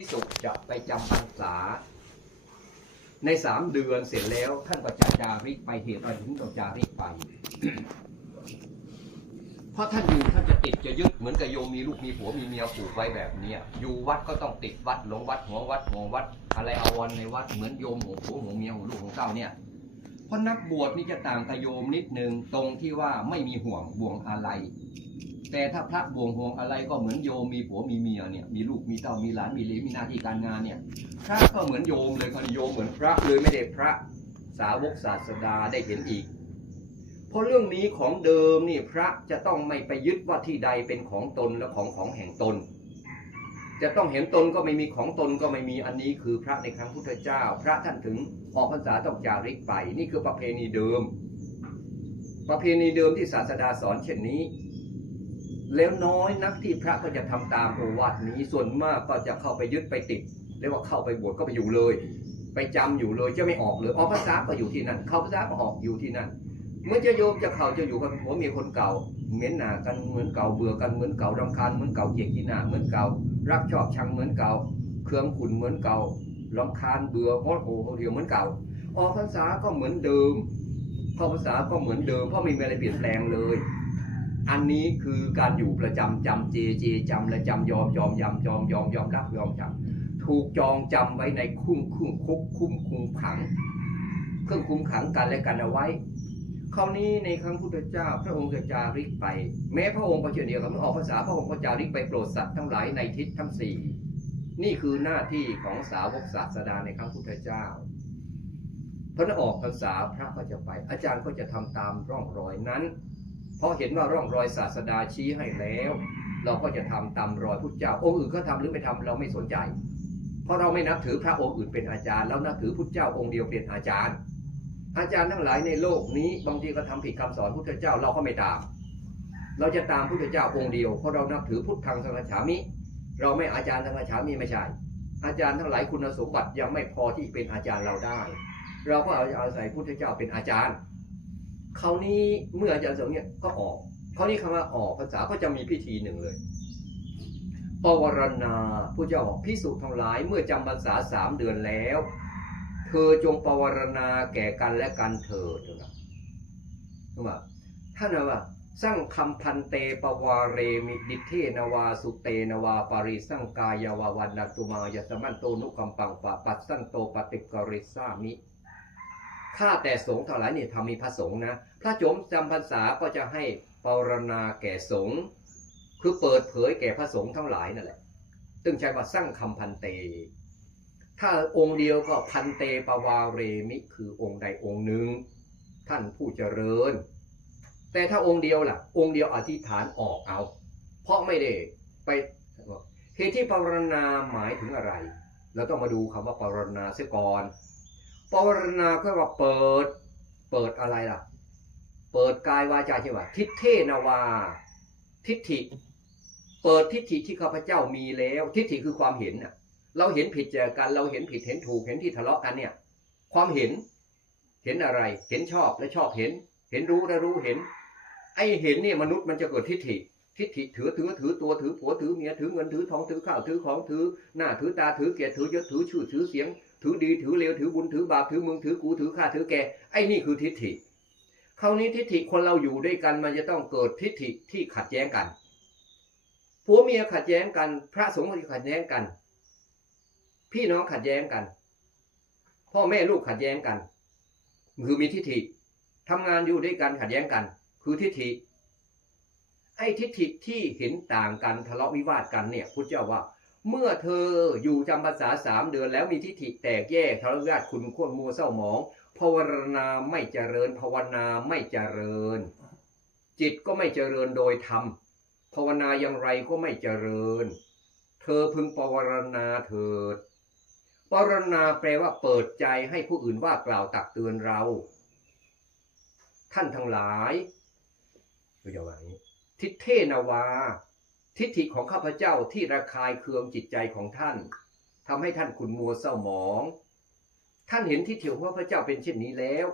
พิสุจะไปจำพรรษา ในสามเดือนเสร็จแล้วท่านก็จะจาริกไปเหตุอะไรถึงต้องจาริกไป เพราะท่านอยู่ท่านจะติดจะยึดเหมือนกับโยมมีลูกมีผัวมีเมียผูกไว้แบบเนี้ยอยู่วัดก็ต้องติดวัดหลงวัดหัววัดหัววัด อะไรอาวรณ์ในวัดเหมือนโยมหัวผัวหัวเมียหัวลูกของเต้าเนี่ยเพราะนักบวชนี่จะต่างกับโยมนิดนึงตรงที่ว่าไม่มีห่วงบ่วงอะไร แต่ถ้าพระบวงห่วงอะไรก็เหมือนโยมมีผัวมีเมียเนี่ยมีลูกมีเต้ามีหลานมีเลนมีหน้าที่การงานเนี่ยพระก็เหมือนโยมเลยครับโยมเหมือนพระเลยไม่ได้พระสาวกศาสดาได้เห็นอีก เพราะเรื่องนี้ของเดิมนี่พระจะต้องไม่ไปยึดว่าที่ใดเป็นของตนและของของแห่งตน จะต้องเห็นตนก็ไม่มีของตนก็ไม่มีอันนี้คือพระในครั้งพุทธเจ้า พระท่านถึงออกพรรษาต้องจาริกไป นี่คือประเพณีเดิม ประเพณีเดิมที่ศาสดาสอนเช่นนี้ แล้วน้อยนักที่พระก็จะทำตามโอวาทนี้ส่วนมากก็จะเข้าไปยึดไปติดเรียกว่าเข้าไปบวชก็ไปอยู่เลย ไปจำอยู่เลยจะไม่ออกเลยออกภาษาก็อยู่ที่นั่น เข้าภาษาก็ออกอยู่ที่นั่น เมื่อจะโยมจะเข้าจะอยู่กันหัวเมีคนเก่าเหม็นหนากันเหมือนเก่าเบื่อกันเหมือนเก่ารำคาญเหมือนเก่าเกลียดขี้หน้าเหมือนเก่า รักชอบชังเหมือนเก่า เครื่องขุนเหมือนเก่ารำคาญเบื่อโมโหเดียวเหมือนเก่า ออกภาษาก็เหมือนเดิมเข้าภาษาก็เหมือนเดิมเพราะไม่มีอะไรเปลี่ยนแปลงเลย อันนี้คือการอยู่ประจำจำเจเจจำและจำยอมยอมยำยอมยอมยอมรับยอมจำถูกจองจำไว้ในคุ้มคุ้มคุกคุ้มคุมขัง เครื่องคุมขังกันและกันเอาไว้คราวนี้ในครั้งพุทธเจ้าพระองค์จะจาริกไป แม้พระองค์ก็เช่นเดียวกันเมื่อออกภาษาพระองค์ก็จาริกไปโปรดสัตว์ทั้งหลายในทิศทั้งสี่นี่คือหน้าที่ของสาวกศาสดาในครั้งพุทธเจ้าเพราะนั้นออกภาษาพระก็จะไป อาจารย์ก็จะทำตามร่องรอยนั้น เพราะเห็นว่าร่องรอยศาสดาชี้ให้แล้ว เราก็จะทำตามรอยพุทธเจ้า องค์อื่นเขาทำหรือไม่ทำเราไม่สนใจ เพราะเราไม่นับถือพระองค์อื่นเป็นอาจารย์เรานับถือพุทธเจ้าองค์เดียวเป็นอาจารย์ อาจารย์ทั้งหลายในโลกนี้บางทีก็ทำผิดคำสอนพุทธเจ้าเราก็ไม่ตาม เราจะตามพุทธเจ้าองค์เดียวเพราะเรานับถือพุทธังสังฆฉามิ เราไม่อาจารย์สังฆฉามิไม่ใช่อาจารย์ทั้งหลายคุณสมบัติยังไม่พอที่เป็นอาจารย์เราได้ เราก็เอาอาศัยพุทธเจ้าเป็นอาจารย์ คราวนี้เมื่ออาจารย์สงเนี่ยก็ออกคราวนี้คำว่าออกภาษาก็จะมีพิธีหนึ่งเลยปวารณาผู้เจ้าบอกพิสุทั้งหลายเมื่อจำพรรษาสามเดือนแล้ว เธอจงปวารณาแก่กันและกันเถิดนะถูกไหมท่านว่าสร้างคำพันเตปวาเรมิดิเทนวาสุเตนวาปาริสังกายวาวันนตุมายสมันโตนุกัมปังปะปัสสันโตปฏิกริสามิ ข้าแต่สงฆ์ทั้งหลายนี่ทำมีพระสงฆ์นะ พระโจมจำพรรษาก็จะให้ปรณาแก่สงฆ์คือเปิดเผยแก่พระสงฆ์ทั้งหลายนั่นแหละตึงใช้ว่าสร้างคำพันเต ถ้าองค์เดียวก็พันเตปวาเรมิคือองค์ใดองค์หนึ่ง ท่านผู้เจริญ แต่ถ้าองค์เดียวล่ะ องค์เดียวอธิษฐานออกเอา เพราะไม่ได้ไปเหตุที่ปรณาหมายถึงอะไร เราต้องมาดูคำว่าปรณาเสียก่อน ปวารณาก็ว่าเปิด เปิดอะไรล่ะ เปิดกายวาจาใช่ไหมทิฏเทนวา ทิฏฐิ เปิดทิฏฐิที่ข้าพเจ้ามีแล้ว ทิฏฐิคือความเห็นน่ะ เราเห็นผิดเจอกัน เราเห็นผิดเห็นถูก เห็นที่ทะเลาะกันเนี่ย ความเห็น เห็นอะไร เห็นชอบและชอบเห็น เห็นรู้และรู้เห็น ไอ้เห็นเนี่ยมนุษย์มันจะเกิดทิฏฐิทิฏฐิถือถือถือตัวถือผัวถือเมียถือเงินถือทองถือข้าวถือของถือหน้าถือตาถือเกียรติถือยศถือชื่อถือเสียง ถือดีถือเลวถือบุญถือบาปถือมึงถือกูถือข้าถือแกไอ้นี่คือทิฏฐิคราวนี้ทิฏฐิคนเราอยู่ด้วยกันมันจะต้องเกิดทิฏฐิที่ขัดแย้งกันผัวเมียขัดแย้งกัน พระสงฆ์ขัดแย้งกัน พี่น้องขัดแย้งกัน พ่อแม่ลูกขัดแย้งกัน คือมีทิฏฐิทำงานอยู่ด้วยกันขัดแย้งกัน คือทิฏฐิไอ้ทิฏฐิที่เห็นต่างกันทะเลาะวิวาทกันเนี่ยพุทธเจ้าว่า เมื่อเธออยู่จำภาษาสามเดือนแล้วมีทิฏฐิแตกแยกทะเลาะวิวาทคุณข้นมัวเศร้าหมอง ภาวนาไม่เจริญ ภาวนาไม่เจริญ จิตก็ไม่เจริญโดยธรรมภาวนาอย่างไรก็ไม่เจริญ เธอพึงปวารณาเถิดปวารณาแปลว่าเปิดใจให้ผู้อื่นว่ากล่าวตักเตือนเรา ท่านทั้งหลายดูอย่างไรทิเทนวา ทิฏฐิของข้าพเจ้าที่ระคายเคืองจิตใจของท่านทำให้ท่านขุนมัวเศร้าหมอง ท่านเห็นทิฏฐิของข้าพเจ้าเป็นเช่นนี้แล้ว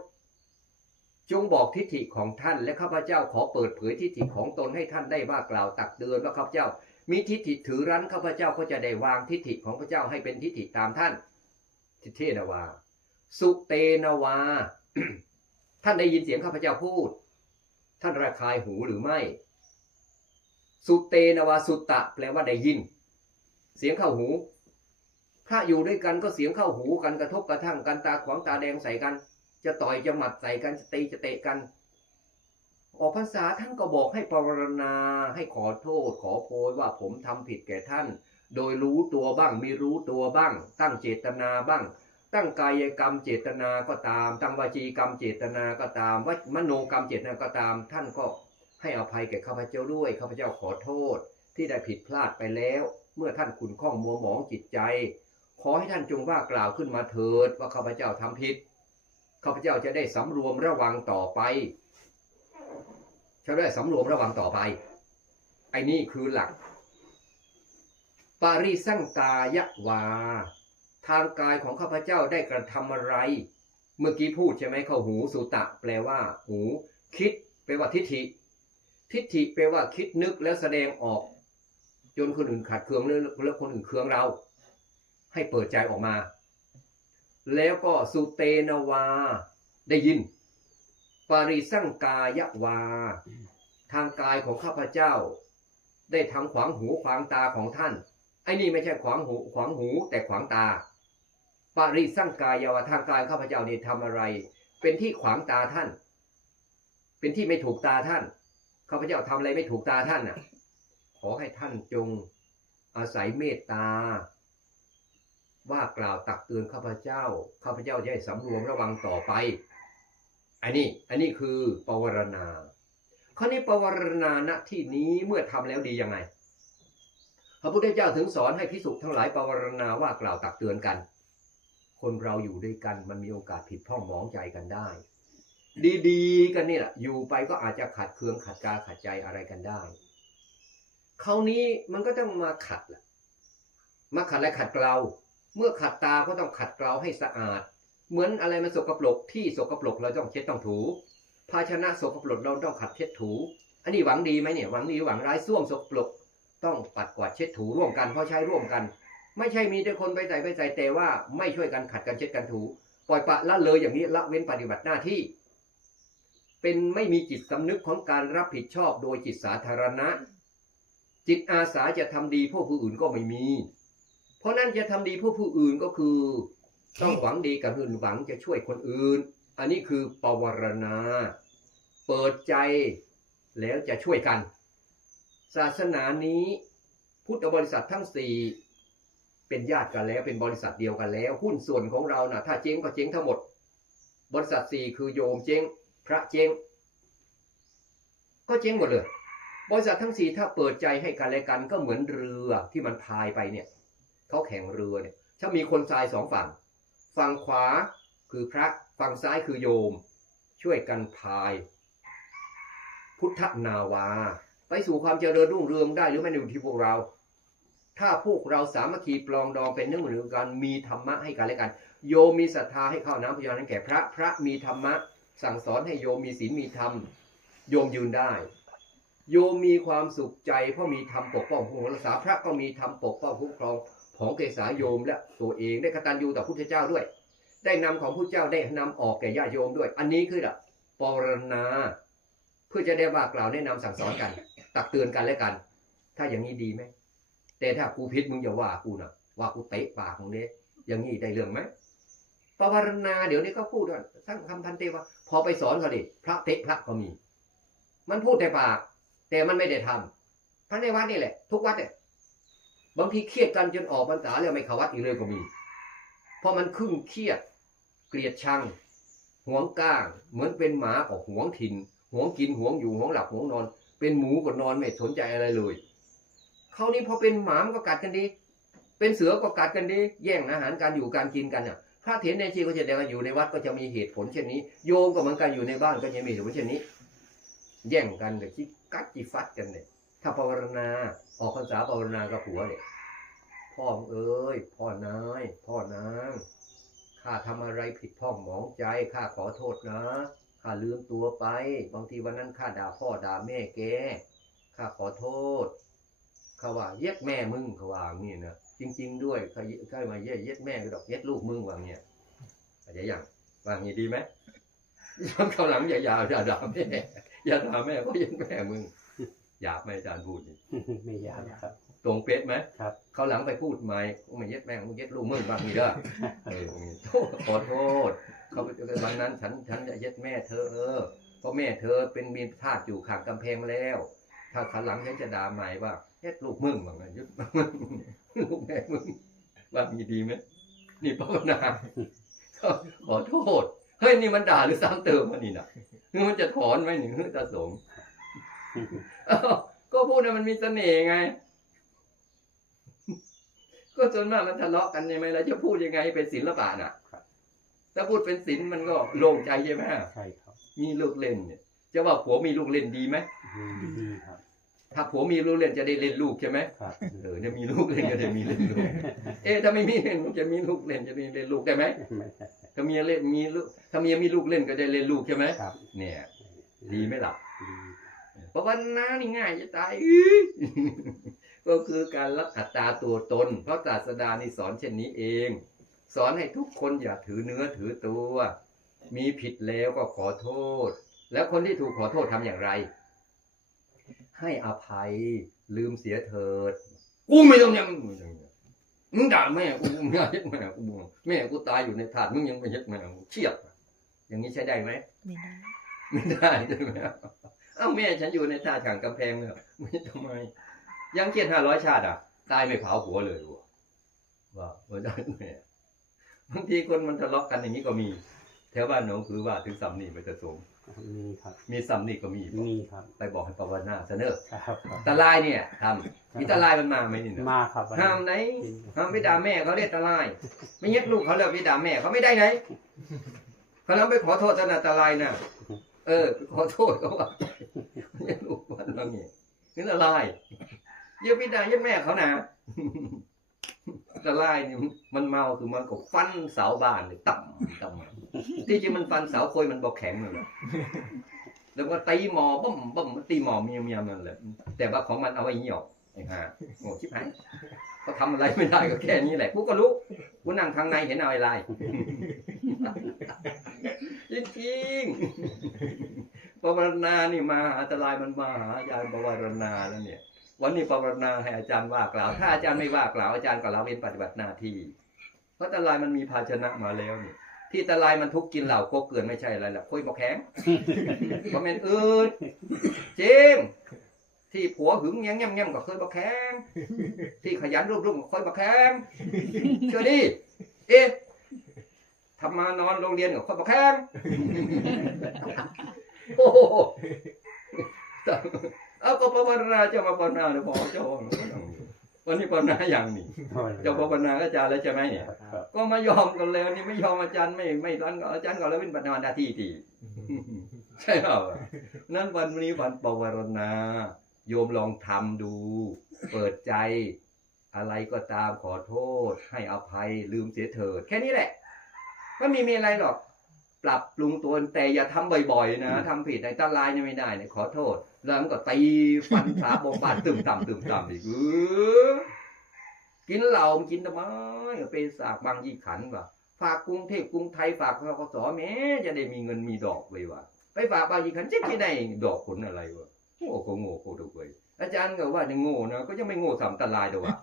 จงบอกทิฏฐิของท่านและข้าพเจ้าขอเปิดเผยทิฏฐิของตนให้ท่านได้ว่ากล่าวตักเตือนว่าข้าพเจ้า มีทิฏฐิถือรั้นข้าพเจ้าก็จะได้วางทิฏฐิของพระเจ้าให้เป็นทิฏฐิตามท่าน ทิเทนวา สุเตนวา ท่านได้ยินเสียงข้าพเจ้าพูด ท่านระคายหูหรือไม่ สุเตนวาสุตตะ แปลว่าได้ยิน เสียงเข้าหู ถ้าอยู่ด้วยกันก็เสียงเข้าหูกันกระทบกระทั่งกันตาขวางตาแดงใส่กัน จะต่อยจะหมัดใส่กันจะตีจะเตะกัน ออกภาษาท่านก็บอกให้ปรารณาให้ขอโทษ ขอโพยว่าผมทำผิดแก่ท่าน โดยรู้ตัวบ้างไม่รู้ตัวบ้าง ตั้งเจตนาบ้าง ตั้งกายกรรมเจตนาก็ตามตั้งวจีกรรมเจตนาก็ตามวมโนกรรมเจตนาก็ตาม ท่านก็ ให้อภัยแก่ข้าพเจ้าด้วยข้าพเจ้าขอโทษ ที่ได้ผิดพลาดไปแล้ว เมื่อท่านขุนข้องมัวหมองจิตใจ ขอให้ท่านจงว่ากล่าวขึ้นมาเถิดว่าข้าพเจ้าทำผิดข้าพเจ้าจะได้สำรวมระวังต่อไปจะได้สำรวมระวังต่อไปไอ้นี่คือหลัก ปาริสังกายวา ทางกายของข้าพเจ้าได้กระทำอะไร เมื่อกี้พูดใช่ไหมเข้าหูสุตะ แปลว่า หู คิดแปลว่าทิฏฐิ ทิฏฐิแปลว่าคิดนึกแล้วแสดงออก จนคนอื่นขัดเคืองหรือแล้วคนอื่นเคืองเรา ให้เปิดใจออกมา แล้วก็สุเตนวา ได้ยิน ปาริสังกายวา ทางกายของข้าพเจ้า ได้ทำขวางหูขวางตาของท่านไอ้นี่ไม่ใช่ขวางหูขวางหูแต่ขวางตา ปาริสังกายวาทางกายข้าพเจ้านี่ทำอะไร เป็นที่ขวางตาท่าน เป็นที่ไม่ถูกตาท่าน ข้าพเจ้าทำอะไรไม่ถูกตาท่านน่ะ ขอให้ท่านจงอาศัยเมตตา ว่ากล่าวตักเตือนข้าพเจ้า ข้าพเจ้าจะให้สำรวมระวังต่อไป อันนี้ อันนี้คือปวารณาข้อนี้ปวารณาณที่นี้เมื่อทำแล้วดียังไง พระพุทธเจ้าถึงสอนให้พิสุทั้งหลายปวารณาว่ากล่าวตักเตือนกัน คนเราอยู่ด้วยกันมันมีโอกาสผิดพร่องมองใจกันได้ ดีๆ กันนี่แหละอยู่ไปก็อาจจะขัดเคืองขัดกาขัดใจอะไรกันได้คราวนี้มันก็ต้องมาขัดแหละมาขัดอะไรขัดเกลาเมื่อขัดตาก็ต้องขัดเกลาให้สะอาด เหมือนอะไรมันสกปรกที่สกปรกเราต้องเช็ดต้องถู ภาชนะสกปรกเราต้องขัดเช็ดถู อันนี้หวังดีไหมเนี่ยหวังดีหวังร้ายส้วมสกปรกต้องปัดกวาดเช็ดถูร่วมกันเพราะใช้ร่วมกัน ไม่ใช่มีแต่คนไปใส่ไปใส่แต่ว่าไม่ช่วยกันขัดกันเช็ดกันถู ปล่อยปะละเลยอย่างนี้ละเว้นปฏิบัติหน้าที่ เป็นไม่มีจิตสำนึกของการรับผิดชอบโดยจิตสาธารณะ จิตอาสาจะทำดีพื่อผู้อื่นก็ไม่มี เพราะนั้นจะทำดีพื่อผู้อื่นก็คือ ต้องหวังดีกับอื่นหวังจะช่วยคนอื่น อันนี้คือปวารณา เปิดใจแล้วจะช่วยกัน ศาสนานี้ พุทธบริษัททั้งสี่เป็นญาติกันแล้วเป็นบริษัทเดียวกันแล้ว หุ้นส่วนของเรานะ่ะ ถ้าเจ๊งก็เจ๊งทั้งหมด บริษัทสี่คือโยมเจ๊ง พระเจ๊งก็เจ๊งหมดเลย บริษัททั้งสี่ถ้าเปิดใจให้กันและกันก็เหมือนเรือที่มันพายไปเนี่ยเขาแข่งเรือเนี่ย ถ้ามีคนทรายสองฝั่ง ฝั่งขวาคือพระฝั่งซ้ายคือโยม ช่วยกันพาย พุทธนาวา ไปสู่ความเจริญรุ่งเรืองได้หรือไม่อยู่ที่พวกเรา ถ้าพวกเราสามัคคีปลองดองเป็นหนึ่งหรือกันมีธรรมะให้กันและกัน โยมมีศรัทธาให้เข้าน้ำพยานั้นแก่พระ พระมีธรรมะ สั่งสอนให้โยมมีศีลมีธรรม โยมยืนได้ โยมมีความสุขใจเพราะมีธรรมปกป้องผู้รักษาพระก็มีธรรมปกป้องคุ้มครองของเกษาโยมและตัวเองได้กตัญญูต่อพุทธเจ้าด้วย ได้นำของพุทธเจ้าได้นำออกแก่ญาติโยมด้วย อันนี้คือแบบปรณาเพื่อจะได้ว่ากล่าวแนะนำสั่งสอนกัน ตักเตือนกันและกัน ถ้าอย่างนี้ดีไหมแต่ถ้ากูพิษมึงอย่าว่ากูนะว่ากูเตะปากมึงเด้อย่างนี้ได้เรื่องไหม ปวารณาเดี๋ยวนี้ก็พูดว่าทั้งคำพันเตว่า พอไปสอนเขาดิพระเตะพระก็มี มันพูดแต่ปาก แต่มันไม่ได้ทำทั้งในวัดนี่แหละ ทุกวัดเนี่ยบางทีเครียดกันจนออกพรรษาแล้วไม่เข้าวัดอีกเลยก็มี เพราะมันครึ่งเครียด เกลียดชังหวงก้าง เหมือนเป็นหมาออกหวงถิ่นหวงกินหวงอยู่หวงหลับหวงนอน เป็นหมูก็นอนไม่สนใจอะไรเลยเขานี้พอเป็นหมามันก็กัดกันดี เป็นเสือก็กัดกันดี แย่งอาหารการอยู่การกินกันเนี่ย พระเถรในชีก็จะเดียวกันอยู่ในวัดก็จะมีเหตุผลเช่นนี้ โยมก็เหมือนกันอยู่ในบ้านก็จะมีเหตุผลเช่นนี้ แย่งกันเลยที่กัดจีฟัดกันเนี่ยถ้าภาวนาออกพรรษาภาวนากับผัวเนี่ยพ่อเอ้ยพ่อนายพ่อนางข้าทำอะไรผิดพ่อหมองใจข้าขอโทษนะข้าลืมตัวไป บางทีวันนั้นข้าด่าพ่อด่าแม่แกข้าขอโทษข้าเขาว่าเย็ดแม่มึงเขาว่าอย่างนี้นะ จริง ๆ ด้วยเขาเขามาเย็ดเย็ดแม่ก็ดอกเย็ดลูกมึงว่าเนี่ยอาจจะอย่างว่าอย่างนี้ดีไหมย้อนเขาหลังอย่าอย่าอย่าด่าแม่อย่าด่าแม่เพราะเย็ดแม่มึงอยากไหมอาจารย์พูดนี่ไม่ยากครับ ตรงเป๊ะไหมครับเขาหลังไปพูดใหม่ไม่เย็ดแม่มึงเย็ดลูกมึงบางทีเด้อเอออย่างนี้โทษขอโทษเขาไปวันนั้นฉันฉันจะเย็ดแม่เธอเออเพราะแม่เธอเป็นมีทาสอยู่ข้างกำแพงแล้ว ถ้าขันหลังฉันจะด่าใหม่ว่าเย็ดลูกมึงว่าไงยึดลูกแม่มึงว่ามีดีไหมนี่ภาวนาขอโทษเฮ้ยนี่มันด่าหรือซ้ำเติมมันนี่นะคือมันจะถอนไหมหนึ่งตาสงอ้าวก็พูดนะมันมีเสน่ห์ไง ก็จนมากมันทะเลาะกันใช่ไหมแล้วจะพูดยังไงเป็นศิลปะน่ะครับถ้าพูดเป็นศิลป์มันก็โล่งใจใช่ไหมใช่ครับ มีลูกเล่นเนี่ยจะว่าผัวมีลูกเล่นดีไหมดีดีครับ ถ้าผัวมีลูกเล่นจะได้เล่นลูกใช่ไหมครับเออจะมีลูกเล่นก็จะมีเล่นลูก เอ๊ะถ้าไม่มีเล่นจะมีลูกเล่นจะมีเล่นลูกได้ไหมไม่ได้ถ้าเมียเล่นมีลูกถ้าเมียมีลูกเล่นก็ได้เล่นลูกใช่ไหมครับเนี่ย ดีไหมล่ะดีเพราะวันน้านี่ง่ายจะตายอื้อก็คือการรักอัตตาตัวตน เพราะศาสดานี่สอนเช่นนี้เอง สอนให้ทุกคนอย่าถือเนื้อถือตัว มีผิดแล้วก็ขอโทษ แล้วคนที่ถูกขอโทษทำอย่างไร ให้อภัยลืมเสียเถิด กูไม่ต้องยังมึงด่าแม่กูมึงด่าเย็ดแม่กูแม่กูตายอยู่ในถาดมึงยังไม่เย็ดแม่กูเชียบอย่างนี้ใช้ได้ไหมไม่ได้ไม่ได้ใช่ไหมเอ้าแม่ฉันอยู่ในท่าฉางกำแพงเนี่ยไม่ทำไม ยังเกียรห้าร้อยชาติอะตายไม่เผาหัวเลยวะว่าว่าได้แม่บางทีคนมันทะเลาะกันอย่างนี้ก็มี แถวบ้านหนองคือว่าถึงสำนีไปจะสง มีครับ มีสำนีก็มีมีครับ ไปบอกให้ปวนาเสนอครับครับตะลายเนี่ยทำมีตะลายมันมาไหมนี่นะมาครับห้ามไหนห้ามไปด่าแม่เขาเรียกตะลาย ไม่ยึดลูกเขาเรียกไปด่าแม่เขาไม่ได้ไหนเขาแล้วไปขอโทษตนาตะลายน่ะ เออ ขอโทษเขาว่าไม่ลูกวันเราเนี่ยนี่ตะลายเยอะไปด่ายึดแม่เขานะตะลายนี่มันเมาคือมันก็ฟันเสาบ้านเลยต่ำต่ำ ที่จริงมันฟันเสาโคยมันบอกแข็งเลยแล้วก็ตีหมอบ่มบ่มมันตีหมอเมียเมียมันเลยแต่ว่าของมันเอาไว้เหี่ยวไอ้ห่าโง่ชิบหายก็ทำอะไรไม่ได้ก็แค่นี้แหละกูก็รู้กูนั่งข้างในเห็นอะไรจริงๆปวารณานี่มาอันตรายมันมาหาอาจารย์ปวารณาแล้วเนี่ย วันนี้ปวารณาให้อาจารย์ว่ากล่าว ถ้าอาจารย์ไม่ว่ากล่าวอาจารย์ก็ละเว้นปฏิบัติหน้าที่เพราะอันตรายมันมีภาชนะมาแล้วเนี่ย ที่อันตรายมันทุกข์กินเหล่าก็เกินไม่ใช่อะไรหรอกคุยบอกแข็งคอมเมนต์อื่นจริงที่ผัวหึงแง่มแง่มๆก็เคยบอกแข็งที่ขยันรูปๆก็เคยบอกแข็งเชื่อดิเอ๊ะทำมานอนโรงเรียนกับคนบอกแข็งโอ้โหเอาก็ภาวนาเจ้ามาภาวนาเลยพอเจ้า วันนี้ภาวนาอย่างนี้เจ้าภาวนาก็อาจารย์แล้วใช่ไหมเนี่ยครับก็มายอมกันแล้วนี่ไม่ยอมอาจารย์ไม่ไม่รันก็อาจารย์ก็แล้วเป็นปัญหาหน้าที่ทีใช่เปล่านั้นวันนี้วันปวารณา โยมลองทำดู เปิดใจ อะไรก็ตามขอโทษ ให้อภัยลืมเสียเถิด แค่นี้แหละไม่มีมีอะไรหรอก ปรับปรุงตัวแต่อย่าทำบ่อยๆนะทำผิดในตาลายเนี่ยไม่ได้เนี่ยขอโทษ แล้วมันก็ตีฟันขาบงบาดตึมต่ำตึมต่ำอีกเออกินเหล้ามันกินทำไมไปสากบางยี่ขันว่ะฝากกรุงเทพกรุงไทยฝากกสแม้จะได้มีเงินมีดอกเลยว่ะไปฝากบางยี่ขันจะไม่ได้ดอกผลอะไรวะโง่ก็โง่โคตรเลยอาจารย์ก็ว่าจะโง่นะก็ยังไม่โง่สามตาลายเดียวว่ะ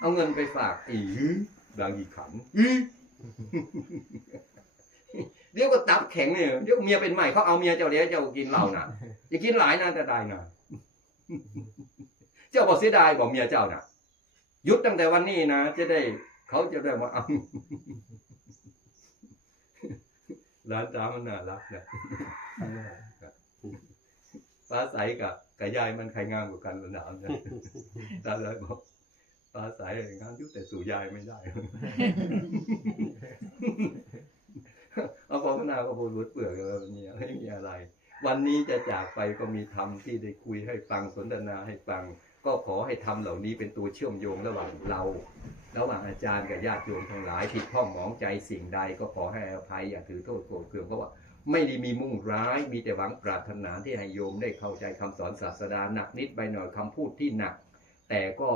เอาเงินไปฝากอีบางยี่ขันอี เดี๋ยวก็ตับแข็งเนี่ยเดี๋ยวเมียเป็นใหม่เขาเอาเมียเจ้าเดี๋ยวเจ้ากินเหล้านะอย่ากินหลายนะจะได้นะเจ้าบอกเสียดายบอกเมียเจ้าน่ะหยุดตั้งแต่วันนี้นะจะได้เขาจะได้มาเอาร้านตามันน่ารักนะฟ้าใสกับกับยายมันใครงามกว่ากันระดับนะตาเลยบอกฟ้าใสงามยุแต่สู่ยายไม่ได้ ภาวนาก็พูดรุดเปลือกแล้วมีอะไรไม่มีอะไร วันนี้จะจากไปก็มีธรรมที่ได้คุยให้ฟังสนทนาให้ฟัง ก็ขอให้ธรรมเหล่านี้เป็นตัวเชื่อมโยงระหว่างเรา ระหว่างอาจารย์กับญาติโยมทั้งหลายผิดพ้องหมองใจสิ่งใดก็ขอให้อภัยอย่าถือโทษโกรธเคืองเพราะว่าไม่ได้มีมุ่งร้าย มีแต่หวังปรารถนาที่ให้โยมได้เข้าใจคำสอนศาสดาหนักนิดไปหน่อยคำพูดที่หนัก แต่ก็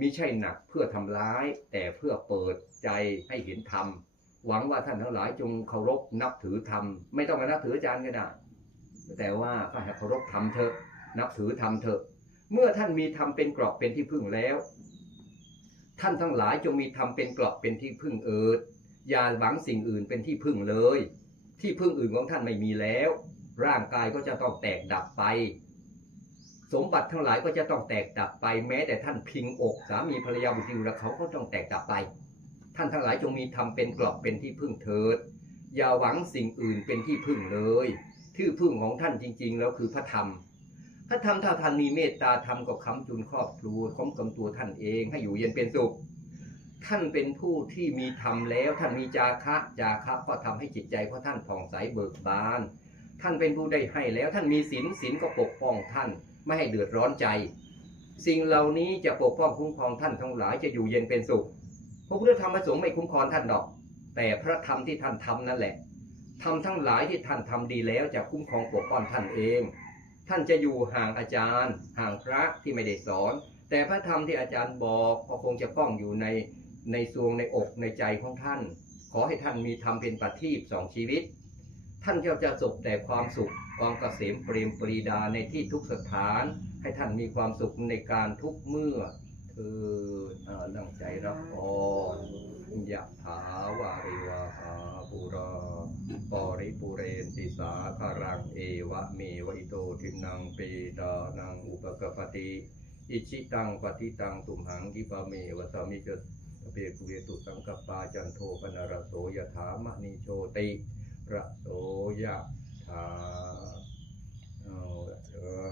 มิใช่หนักเพื่อทำร้าย แต่เพื่อเปิดใจให้เห็นธรรม หวังว่าท่านทั้งหลายจงเคารพนับถือธรรมไม่ต้องมานับถืออาจารย์ก็ได้แต่ว่าก็ให้เคารพธรรมเถอะ นับถือธรรมเถอะ เมื่อท่านมีธรรมเป็นกรอบเป็นที่พึ่งแล้ว ท่านทั้งหลายจงมีธรรมเป็นกรอบเป็นที่พึ่งเอิดอย่าหวังสิ่งอื่นเป็นที่พึ่งเลย ที่พึ่งอื่นของท่านไม่มีแล้ว ร่างกายก็จะต้องแตกดับไป สมบัติทั้งหลายก็จะต้องแตกดับไป แม้แต่ท่านพิงอกสามีภรรยาบุตรอยู่แล้วเขาก็ต้องแตกดับไป ท่านทั้งหลายจงมีธรรมเป็นกรอบเป็นที่พึ่งเถิด อย่าหวังสิ่งอื่นเป็นที่พึ่งเลยที่พึ่งของท่านจริง ๆ แล้วคือพระธรรม พระธรรมถ้าท่านมีเมตตาธรรมก็ค้ำจุนครอบครัวค้ำกำตัวท่านเองให้อยู่เย็นเป็นสุข ท่านเป็นผู้ที่มีธรรมแล้วท่านมีจาคะจาคะก็ทำให้จิตใจของท่านผ่องใสเบิกบาน ท่านเป็นผู้ได้ให้แล้วท่านมีศีลศีลก็ปกป้องท่านไม่ให้เดือดร้อนใจ สิ่งเหล่านี้จะปกป้องคุ้มครองท่านทั้งหลายจะอยู่เย็นเป็นสุข พระพุทธธรรมประสงค์ไม่คุ้มครองท่านดอก แต่พระธรรมที่ท่านทำนั่นแหละทำทั้งหลายที่ท่านทำดีแล้วจะคุ้มครองปกป้องท่านเอง ท่านจะอยู่ห่างอาจารย์ ห่างพระที่ไม่ได้สอน แต่พระธรรมที่อาจารย์บอกก็คงจะป้องอยู่ในในซวงในอกในใจของท่าน ขอให้ท่านมีธรรมเป็นปัทีปสองชีวิต ท่านจะจะสุขแต่ความสุขความเกษมเปรมปรีดาในที่ทุกสถาน ให้ท่านมีความสุขในการทุกเมื่อ เธออ่าตั้งใจรับพรยะถาวาริวาหาปุราปอริปุเรนติสาคารังเอวะเมวิโตทินังเปตานังอุปกปปติอิชิตังปฏิตังตุมหังกิปะเมวะสามิจเปกุเรตุสังกปาจันโทปนารโสยถามณีโชติระโสยถาเอาละเออ